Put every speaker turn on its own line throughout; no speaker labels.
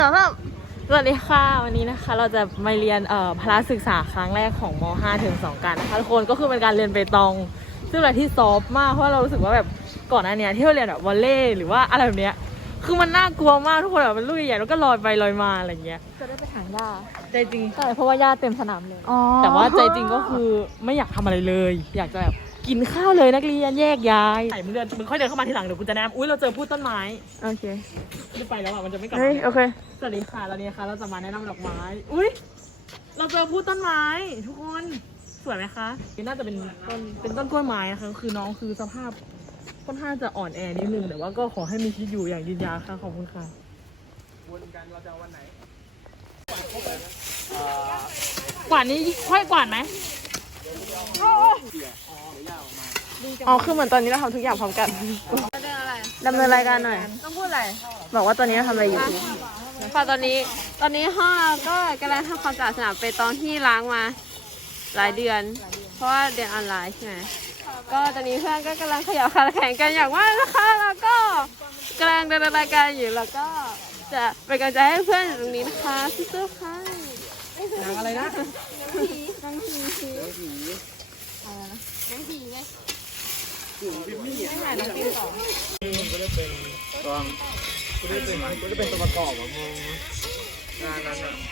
สวัสดีค่ะวันนี้นะคะเราจะมาเรียนพละศึกษาครั้งแรกของม.5 ถึง 2กันนะคะทุกคนก็คือเป็นการเรียนเปตองซึ่งเป็นอะไรที่ซอฟต์มากเพราะเรารู้สึกว่าแบบก่อนหน้านี้ที่เราเรียนแบบวอลเลย์หรือว่าอะไรแบบเนี้ยคือมันน่ากลัวมากทุกคนแบบมันลูกใหญ่ๆแล้วก็ลอยไปลอยมาอะไรเงี้ย
จะได้ไปถางหญ้า
ใจจริง
ใช่เพราะว่าหญ้าเต็มสนามเลย
แต่ว่าใจจริงก็คือไม่อยากทำอะไรเลยอยากจะแบบกินข้าวเลยนักเรียนแยกย้ายไหนมึงค่อยเดินเข้ามาทีหลังเดี๋ยวกูจะแนะนำอุ้ยเราเจอพูดต้นไม้
โอเค
ไม่ไปแล้วอ่ะมันจะไม่กลับ
เฮ้ยโอเค
สวัสดีค่ะตอนนี้นะคะเราจะมาแนะนำดอกไม้อุ้ยเราเจอพูดต้นไม้ทุกคนสวยไหมคะนี่น่าจะเป็นต้นกล้วยไม้นะคะคือน้องคือสภาพค่อนข้างจะอ่อนแอนิดนึงแต่ว่าก็ขอให้มีชีวิตอยู่อย่างยืนยาวค่ะขอบคุณค่ะวนกันเราจะวันไหนกวาดนี้ค่อยกวาดไหม
อ๋อคือเหมือนตอนนี้เราทำทุกอย่างพร้อมกันดำเนินรายการหน่อย
ต้องพูดอะไร
บอกว่าตอนนี้เราทำอะไรอยู่
ค่ะตอนนี้ห้องเราก็กำลังทำความสะอาดสนามเปตองที่ล้างมาหลายเดือน เพราะว่าเรียนออนไลน์ใช่ไหมก็ตอนนี้เพื่อนก็กำลังขยับขาแข่งกันอย่างมากนะคะแล้วก็กำลังดำเนินรายการอยู่แล้วก็จะเป็นกำลังใจให้เพื่อนอยู่ตรงนี้นะคะสู้ๆค่ะ
หนังอะไรนะกูได้เป็นตัวประกอบของงงานนั้นอ่ะ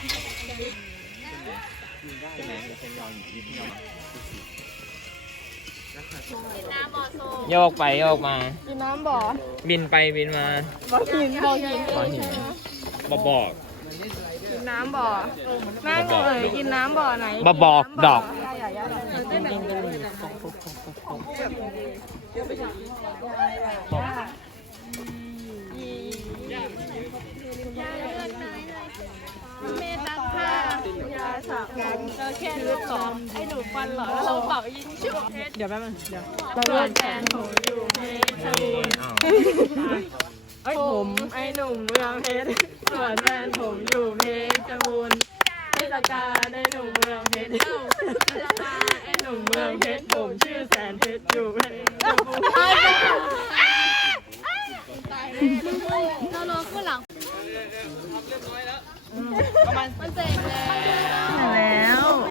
โยกไปโยกมา
กินน้ำบ่อ
บินไปบินมา
บ่อหินบ่อหิน
บ่อหินบอก
กินน้ำบ่อแม่ก็กินน้ำบ่อไหน
บอกดอก
เมตักค่ะยาสระผมเราแค่ลูกสองไอ้หนูฟันหล่อแล้วเราเป่ายิงชุบ
เดี๋ยวแป๊บนึงเดี๋ยว
เพื่อนแฟนผมอยู่เพชรบูรณ์
ผมไอ้หนุ่มเมืองเพชรส่วนแฟนผมอยู่เพชรบูรณ์เทศกาลไอ้หนุ่มเมืองเพชรไอ้หนุ่มเมืองเพชรผมชื่อแสนเพชรอยู่เพชรบูรณ์
เราลงขึ้นหลังมันเสร็จแล้ว